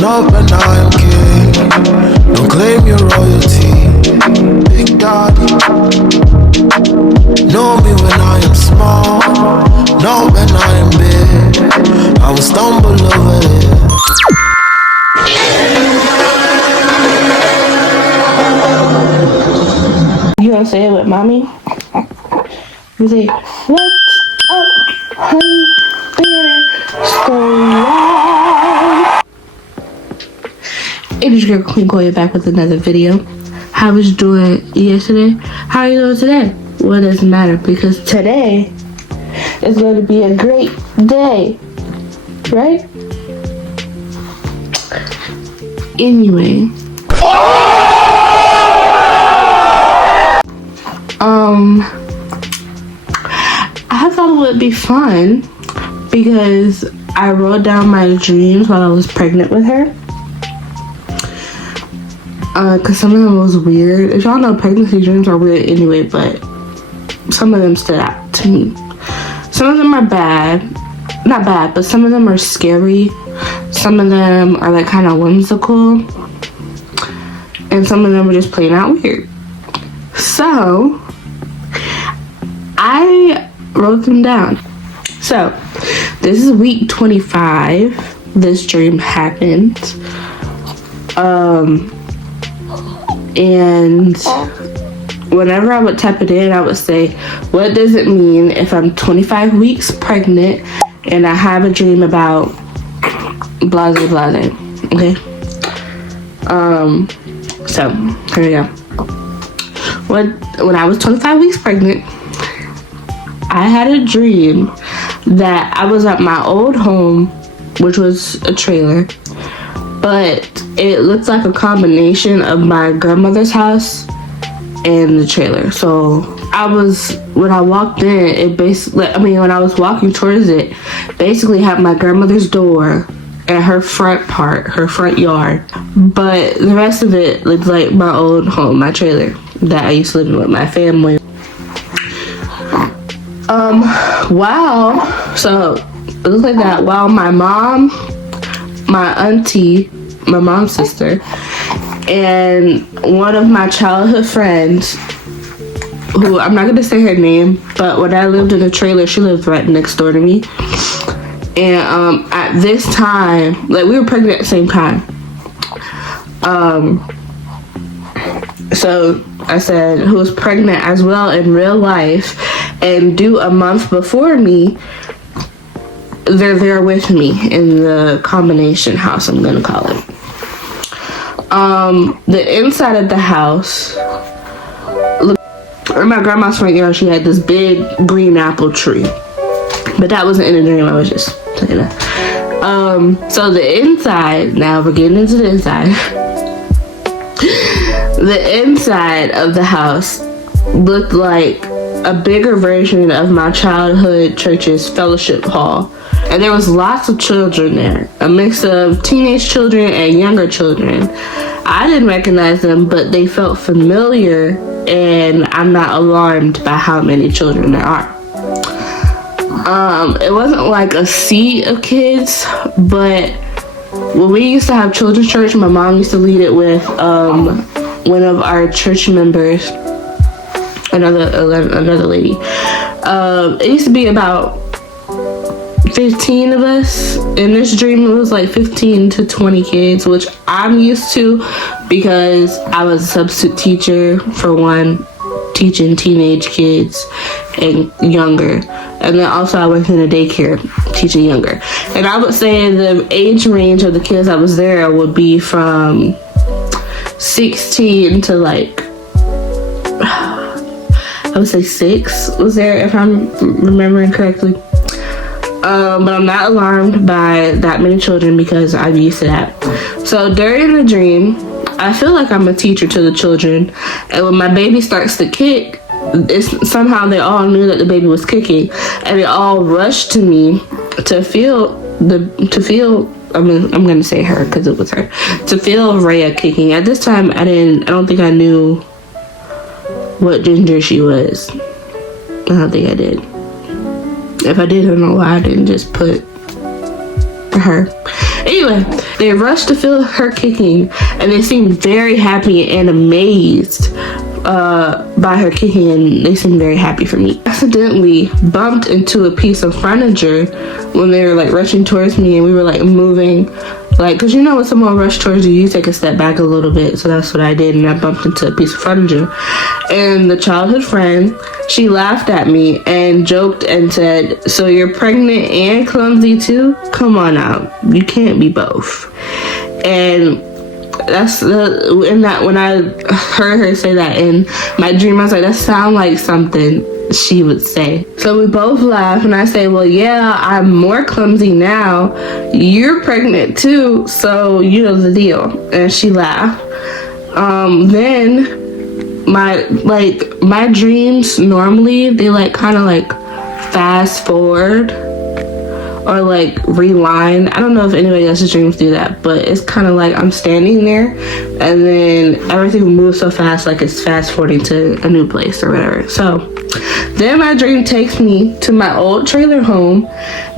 Not when I am king. Don't claim your royalty. Big daddy. Know me when I am small. Not when I am big. I will stumble over it. You gonna say it with mommy? You say, what's up, honey bear? Squad. It is your Queen Koya back with another video. How I was doing yesterday? How are you doing today? Well, it doesn't matter because today is going to be a great day, right? Anyway. I thought it would be fun because I wrote down my dreams while I was pregnant with her. Cause some of them was weird. If y'all know, pregnancy dreams are weird anyway, but some of them stood out to me. Some of them are bad. Not bad, but some of them are scary. Some of them are like kind of whimsical. And some of them are just plain out weird. So, I wrote them down. So, this is week 25. This dream happened. And whenever I would type it in, I would say, what does it mean if I'm 25 weeks pregnant and I have a dream about blase blase, okay? So, here we go. When I was 25 weeks pregnant, I had a dream that I was at my old home, which was a trailer, but it looked like a combination of my grandmother's house and the trailer. So when I walked in, it basically, when I was walking towards it, basically had my grandmother's door and her front yard. But the rest of it looked like my old home, my trailer that I used to live in with my family. So it looked like that while my mom, my auntie, my mom's sister, and one of my childhood friends, who I'm not gonna say her name, but when I lived in the trailer, she lived right next door to me. And at this time, like, we were pregnant at the same time. So I said, who was pregnant as well in real life and due a month before me, they're there with me in the combination house, I'm gonna call it. The inside of the house, look, in my grandma's front yard, she had this big green apple tree. But that wasn't in a dream, I was just saying that. So the inside, now we're getting into the inside. The inside of the house looked like a bigger version of my childhood church's fellowship hall. And there was lots of children there, a mix of teenage children and younger children. I didn't recognize them, but they felt familiar, and I'm not alarmed by how many children there are. It wasn't like a sea of kids, but when we used to have children's church, my mom used to lead it with one of our church members, another lady. It used to be about 15 of us. In this dream, it was like 15 to 20 kids, which I'm used to because I was a substitute teacher for one, teaching teenage kids and younger. And then also I worked in a daycare teaching younger. And I would say the age range of the kids that was there would be from 16 to like, I would say 6 was there, if I'm remembering correctly. But I'm not alarmed by that many children because I'm used to that. So during the dream, I feel like I'm a teacher to the children. And when my baby starts to kick, somehow they all knew that the baby was kicking. And they all rushed to me to feel, I'm going to say her because it was her, to feel Rhea kicking. At this time, I don't think I knew what gender she was. I don't think I did. If I did, I don't know why I didn't just put her. Anyway, they rushed to feel her kicking, and they seemed very happy and amazed by her kicking, and they seemed very happy for me. Accidentally bumped into a piece of furniture when they were like rushing towards me, and we were like moving, like, because you know when someone rushed towards you, you take a step back a little bit. So that's what I did, and I bumped into a piece of furniture. And the childhood friend, she laughed at me and joked and said, "So you're pregnant and clumsy too? Come on out, you can't be both." And that's when I heard her say that in my dream, I was like, that sounds like something she would say. So we both laugh, and I say, well, yeah, I'm more clumsy now. You're pregnant too, so you know the deal. And she laughed. Then my dreams normally, they like kind of like fast forward or like rewind. I don't know if anybody else's dreams do that, but it's kind of like I'm standing there and then everything moves so fast, like it's fast forwarding to a new place or whatever. So then my dream takes me to my old trailer home,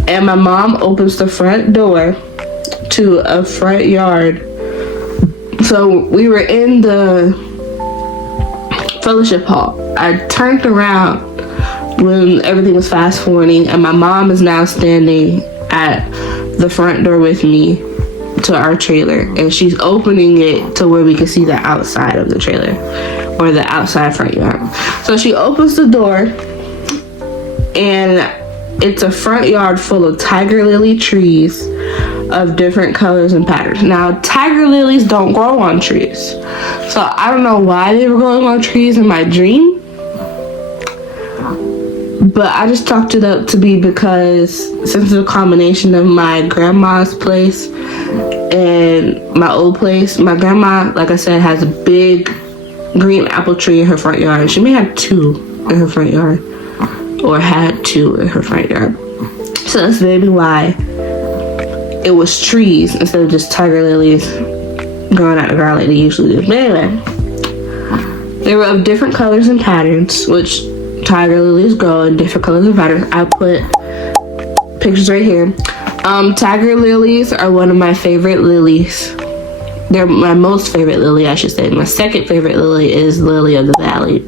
and my mom opens the front door to a front yard. So we were in the fellowship hall. I turned around when everything was fast forwarding, and my mom is now standing at the front door with me to our trailer, and she's opening it to where we can see the outside of the trailer, or the outside front yard. So she opens the door, and it's a front yard full of tiger lily trees of different colors and patterns. Now, tiger lilies don't grow on trees, so I don't know why they were growing on trees in my dream, but I just chalked it up to be because since it's a combination of my grandma's place and my old place, my grandma, like I said, has a big green apple tree in her front yard. She may have 2 in her front yard, or had 2 in her front yard. So that's maybe why it was trees instead of just tiger lilies growing out the ground like they usually do. But anyway, they were of different colors and patterns, which tiger lilies grow in different colors and patterns. I put pictures right here. Tiger lilies are one of my favorite lilies. They're my most favorite lily, I should say. My second favorite lily is lily of the valley.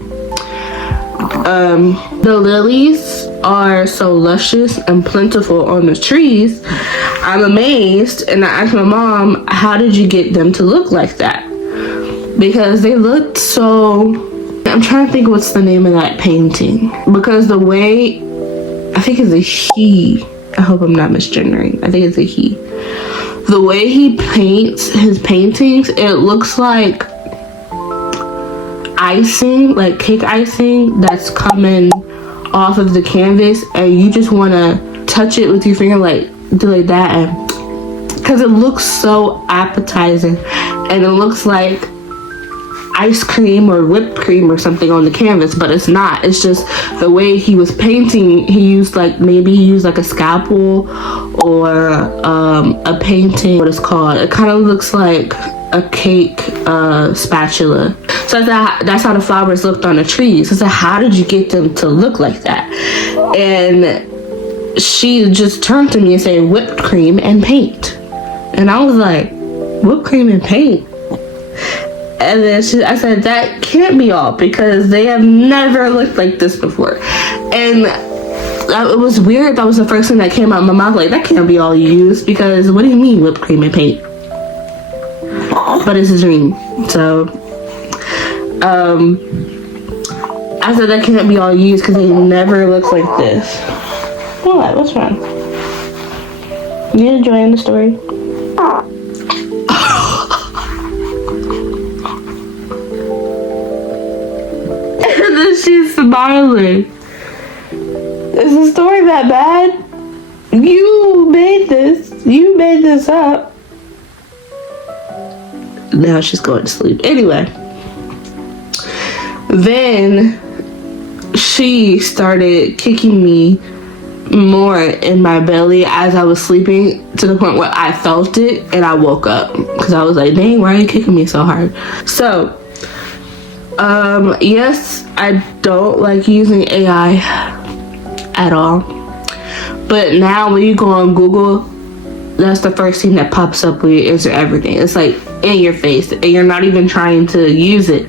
The lilies are so luscious and plentiful on the trees. I'm amazed, and I asked my mom, how did you get them to look like that? Because they looked so... I'm trying to think what's the name of that painting. Because the way... I think it's a he. I hope I'm not misgendering. I think it's a he. The way he paints his paintings, it looks like icing, like cake icing that's coming off of the canvas, and you just want to touch it with your finger, like do like that, and because it looks so appetizing, and it looks like ice cream or whipped cream or something on the canvas, but it's not. It's just the way he was painting. He used like a scalpel or a painting, what it's called. It kind of looks like a cake spatula. So that's how the flowers looked on the trees. I said, how did you get them to look like that? And she just turned to me and said, whipped cream and paint. And I was like, whipped cream and paint? And then I said, that can't be all, because they have never looked like this before. And it was weird. That was the first thing that came out of my mouth. Like, that can't be all you use, because what do you mean whipped cream and paint? But it's a dream. So, I said that can't be all you use, because they never look like this. What? What's wrong? You enjoying the story? And then she's smiling. Is the story that bad? You made this. You made this up. Now she's going to sleep. Anyway. Then she started kicking me more in my belly as I was sleeping, to the point where I felt it and I woke up, because I was like, dang, why are you kicking me so hard? So yes, I don't like using AI at all, but now when you go on Google that's the first thing that pops up when you answer everything. It's like in your face, and you're not even trying to use it.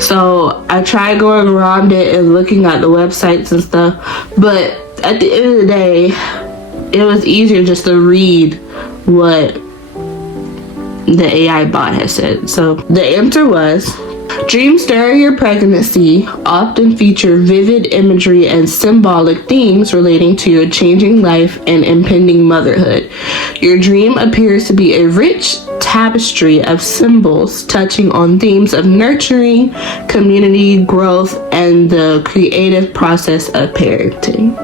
So I tried going around it and looking at the websites and stuff, but at the end of the day, it was easier just to read what the AI bot has said. So the answer was, dreams during your pregnancy often feature vivid imagery and symbolic themes relating to your changing life and impending motherhood. Your dream appears to be a rich tapestry of symbols touching on themes of nurturing, community growth, and the creative process of parenting.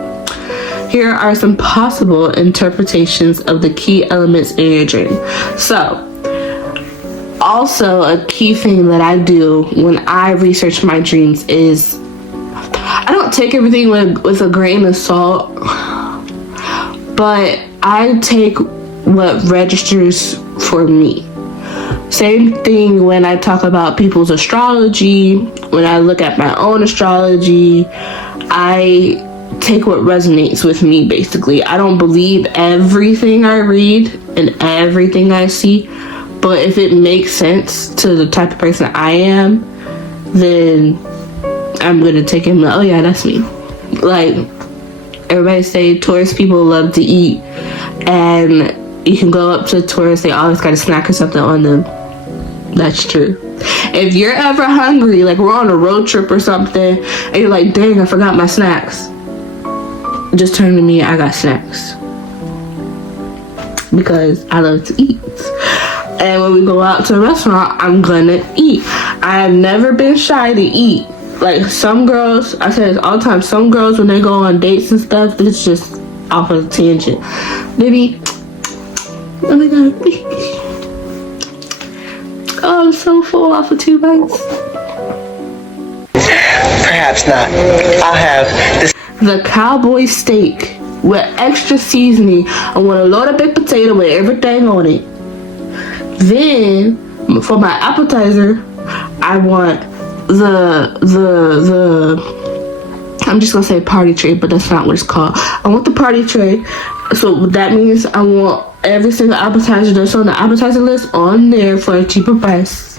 Here are some possible interpretations of the key elements in your dream. So, also a key thing that I do when I research my dreams is I don't take everything with a grain of salt, but I take what registers for me. Same thing when I talk about people's astrology. When I look at my own astrology, I take what resonates with me, basically. I don't believe everything I read and everything I see, but if it makes sense to the type of person I am, then I'm gonna take it. Oh yeah, that's me. Like, everybody say Taurus people love to eat, and you can go up to Taurus, they always got a snack or something on them. That's true. If you're ever hungry, like we're on a road trip or something, and you're like, dang, I forgot my snacks, just turn to me, I got snacks. Because I love to eat. And when we go out to a restaurant, I'm gonna eat. I have never been shy to eat. Like some girls, I say this all the time, some girls when they go on dates and stuff, it's just off of a tangent. Maybe, oh my god. Oh, I'm so full off of 2 bites. Perhaps not. I'll have this. The cowboy steak with extra seasoning. I want a loaded baked potato with everything on it. Then for my appetizer, I want the I'm just gonna say party tray, but that's not what it's called. I want the party tray. So that means I want every single appetizer that's on the appetizer list on there for a cheaper price.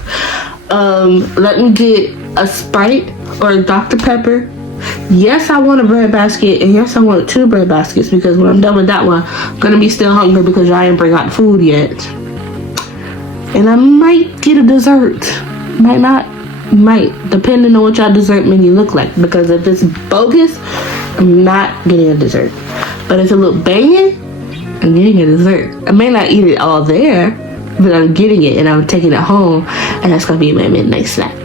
Let me get a Sprite or a Dr. Pepper. Yes, I want a bread basket, and yes, I want 2 bread baskets, because when I'm done with that one, I'm gonna be still hungry because I ain't bring out the food yet. And I might get a dessert. Might not. Might. Depending on what y'all dessert menu look like. Because if it's bogus, I'm not getting a dessert. But if it look banging, I'm getting a dessert. I may not eat it all there, but I'm getting it and I'm taking it home. And that's going to be my midnight snack.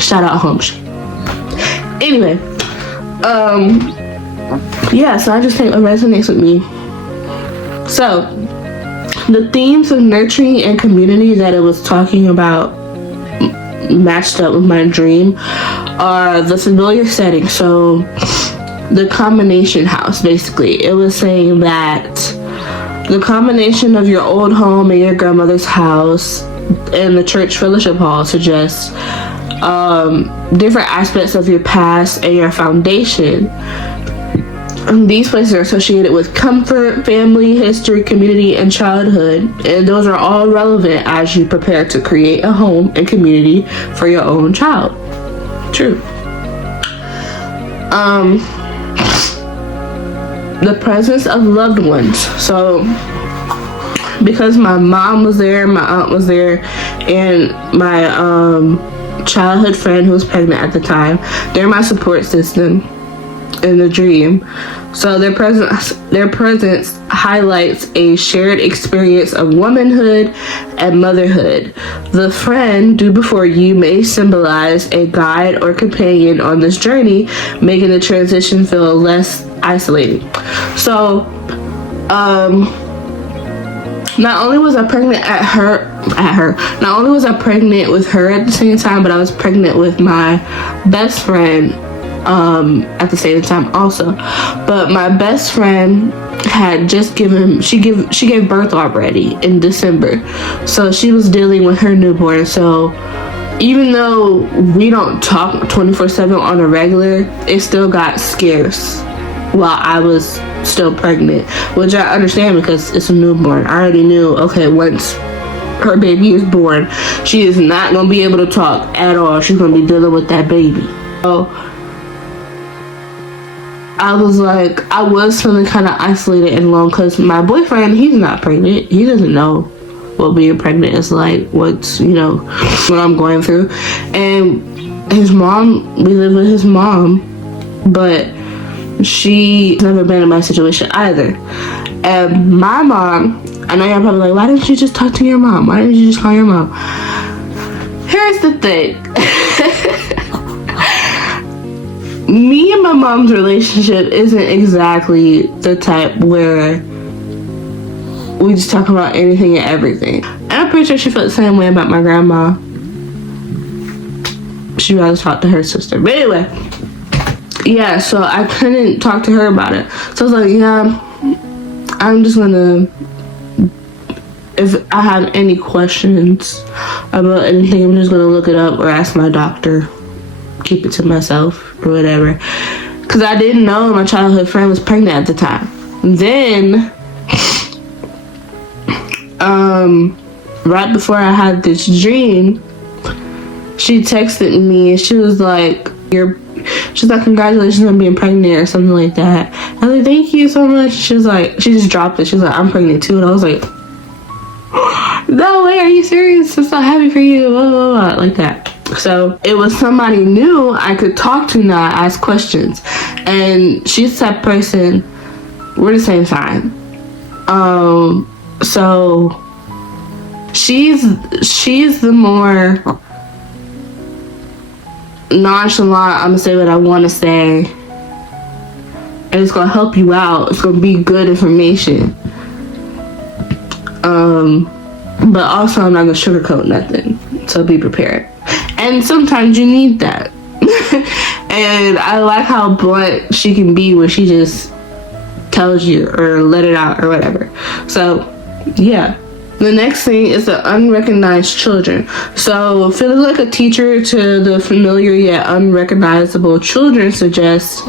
Shout out Home Chef. Anyway. Yeah, so I just think it resonates with me. So, the themes of nurturing and community that it was talking about matched up with my dream are the familiar setting. So the combination house, basically. It was saying that the combination of your old home and your grandmother's house and the church fellowship hall suggests different aspects of your past and your foundation. These places are associated with comfort, family, history, community, and childhood, and those are all relevant as you prepare to create a home and community for your own child. True. The presence of loved ones. So, because my mom was there, my aunt was there, and my childhood friend who was pregnant at the time, they're my support system in the dream. So their presence highlights a shared experience of womanhood and motherhood. The friend due before you may symbolize a guide or companion on this journey, making the transition feel less isolating. So not only was I pregnant not only was I pregnant with her at the same time, but I was pregnant with my best friend at the same time also. But my best friend had just she gave birth already in December, so she was dealing with her newborn. So even though we don't talk 24/7 on a regular, it still got scarce while I was still pregnant, which I understand because it's a newborn. I already knew, okay, once her baby is born, she is not going to be able to talk at all. She's going to be dealing with that baby. So I was like, I was feeling kind of isolated and alone because my boyfriend, he's not pregnant. He doesn't know what being pregnant is like, what's, you know, what I'm going through. And his mom, we live with his mom, but she's never been in my situation either. And my mom, I know y'all probably like, why didn't you just talk to your mom? Why didn't you just call your mom? Here's the thing. Me and my mom's relationship isn't exactly the type where we just talk about anything and everything. And I'm pretty sure she felt the same way about my grandma. She'd rather talk to her sister. But anyway, yeah, so I couldn't talk to her about it. So I was like, yeah, I'm just gonna, if I have any questions about anything, I'm just gonna look it up or ask my doctor. Keep it to myself or whatever. Because I didn't know my childhood friend was pregnant at the time. Then, right before I had this dream, she texted me and she was like, she's like, congratulations on being pregnant or something like that. I was like, thank you so much. She was like, she just dropped it. She was like, I'm pregnant too. And I was like, no way, are you serious? I'm so happy for you. Blah, blah, blah, like that. So it was somebody new I could talk to now, ask questions. And she's that person, we're the same sign. So she's the more nonchalant, I'm gonna say what I want to say, and it's gonna help you out. It's gonna be good information. But also I'm not gonna sugarcoat nothing, so be prepared. And sometimes you need that. And I like how blunt she can be where she just tells you or let it out or whatever. So yeah. The next thing is the unrecognized children. So feeling like a teacher to the familiar yet unrecognizable children suggests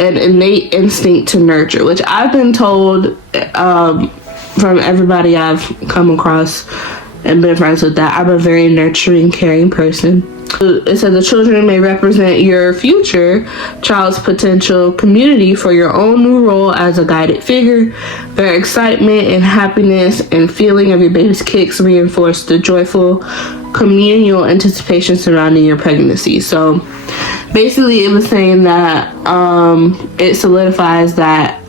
an innate instinct to nurture, which I've been told from everybody I've come across and been friends with, that I'm a very nurturing, caring person. It says the children may represent your future child's potential community for your own new role as a guided figure. Their excitement and happiness and feeling of your baby's kicks reinforce the joyful communal anticipation surrounding your pregnancy. So basically it was saying that it solidifies that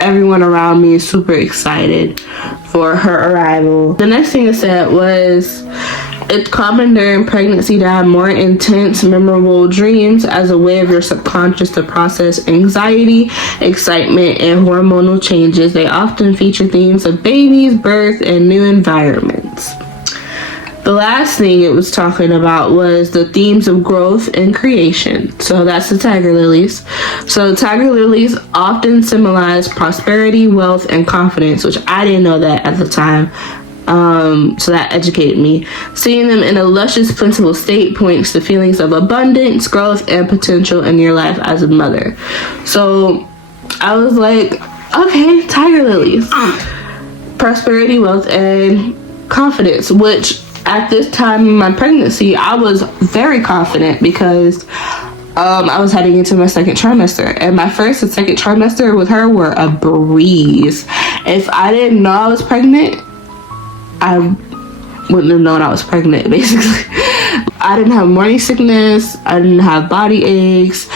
everyone around me is super excited for her arrival. The next thing it said was, it's common during pregnancy to have more intense, memorable dreams as a way of your subconscious to process anxiety, excitement, and hormonal changes. They often feature themes of babies, birth, and new environments. The last thing it was talking about was the themes of growth and creation. So that's the tiger lilies. So tiger lilies often symbolize prosperity, wealth, and confidence, which I didn't know that at the time. So that educated me. Seeing them in a luscious, plentiful state points to feelings of abundance, growth, and potential in your life as a mother. So I was like, okay, tiger lilies. Prosperity, wealth, and confidence, which at this time in my pregnancy, I was very confident because I was heading into my second trimester, and my first and second trimester with her were a breeze. If I didn't know I was pregnant, I wouldn't have known I was pregnant, basically. I didn't have morning sickness. I didn't have body aches.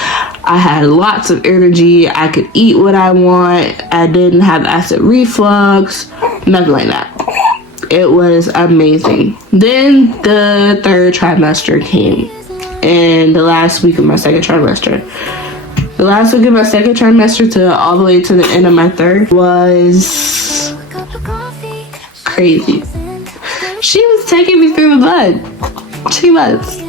I had lots of energy. I could eat what I want. I didn't have acid reflux. Nothing like that. It was amazing. Then the third trimester came, and the last week of my second trimester. The last week of my second trimester to all the way to the end of my third was crazy. She was taking me through the mud. She was.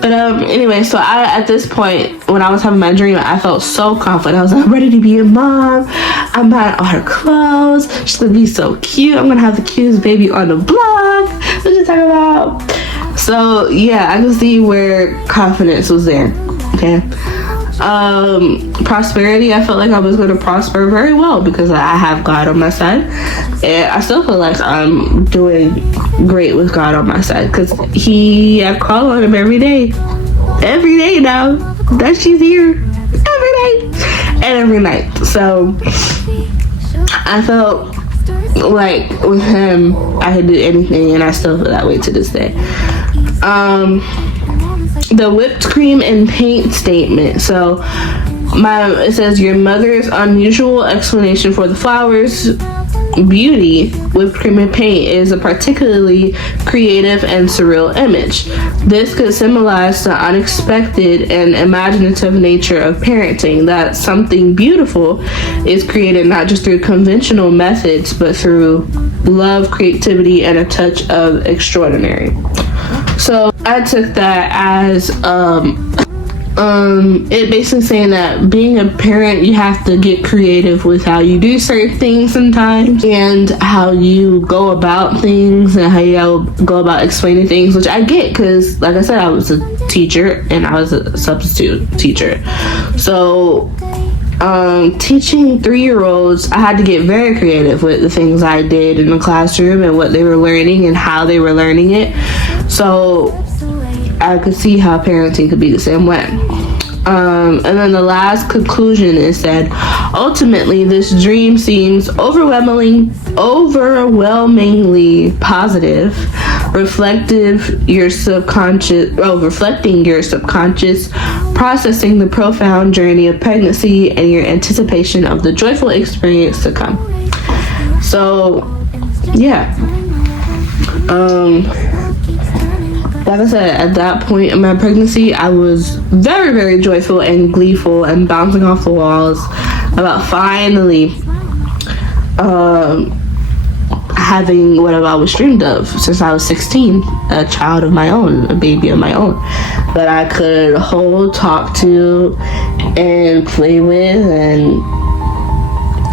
But anyway, so at this point, when I was having my dream, I felt so confident. I was like, I'm ready to be a mom. I'm buying all her clothes. She's gonna be so cute. I'm gonna have the cutest baby on the block. What you talking about? So yeah, I could see where confidence was there. Okay. prosperity, I felt like I was going to prosper very well because I have God on my side. And I still feel like I'm doing great with God on my side because I call on him every day now that she's here, every day and every night. So I felt like with him I could do anything, and I still feel that way to this day. The whipped cream and paint statement. So it says your mother's unusual explanation for the flowers beauty, whipped cream and paint, is a particularly creative and surreal image. This could symbolize the unexpected and imaginative nature of parenting, that something beautiful is created not just through conventional methods, but through love, creativity, and a touch of extraordinary. So I took that as it basically saying that being a parent, you have to get creative with how you do certain things sometimes, and how you go about things, and how you go about explaining things, which I get because, like I said, I was a teacher and I was a substitute teacher. So teaching 3-year-olds, I had to get very creative with the things I did in the classroom and what they were learning and how they were learning it. So I could see how parenting could be the same way. And then the last conclusion is that ultimately this dream seems overwhelmingly positive, reflecting your subconscious, processing the profound journey of pregnancy and your anticipation of the joyful experience to come. So yeah, like I said, at that point in my pregnancy, I was very, very joyful and gleeful and bouncing off the walls about finally having what I've always dreamed of since I was 16, a child of my own, a baby of my own, that I could hold, talk to, and play with, and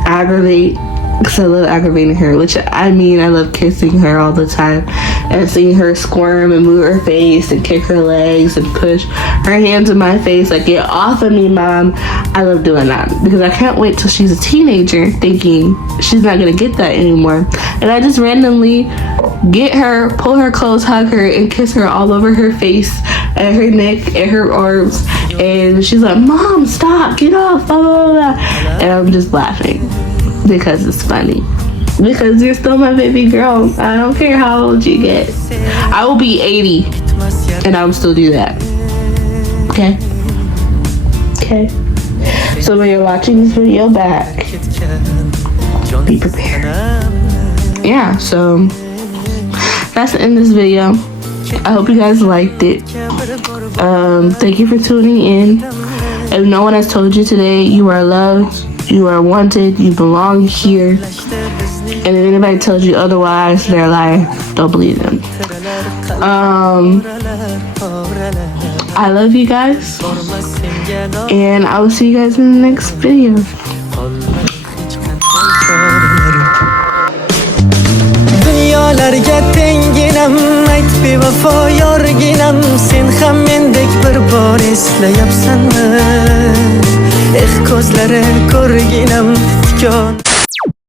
aggravate, because I love aggravating her, which I mean, I love kissing her all the time and seeing her squirm and move her face and kick her legs and push her hands in my face like, get off of me, mom. I love doing that because I can't wait till she's a teenager thinking she's not gonna get that anymore, and I just randomly get her, pull her close, hug her, and kiss her all over her face and her neck and her arms, and she's like, mom, stop, get off, blah, blah, blah. And I'm just laughing because it's funny. Because you're still my baby girl. I don't care how old you get. I will be 80 and I will still do that. Okay? Okay. So when you're watching this video back, be prepared. Yeah, so that's the end of this video. I hope you guys liked it. Thank you for tuning in. If no one has told you today, you are loved, you are wanted, you belong here. And if anybody tells you otherwise, they're a liar. Don't believe them. I love you guys, and I will see you guys in the next video. Dünyalarga tenginam, ayt bevafo yorginam, sen ham mendek bir bor eslayapsanmi? Ko'zlari ko'rginam tikon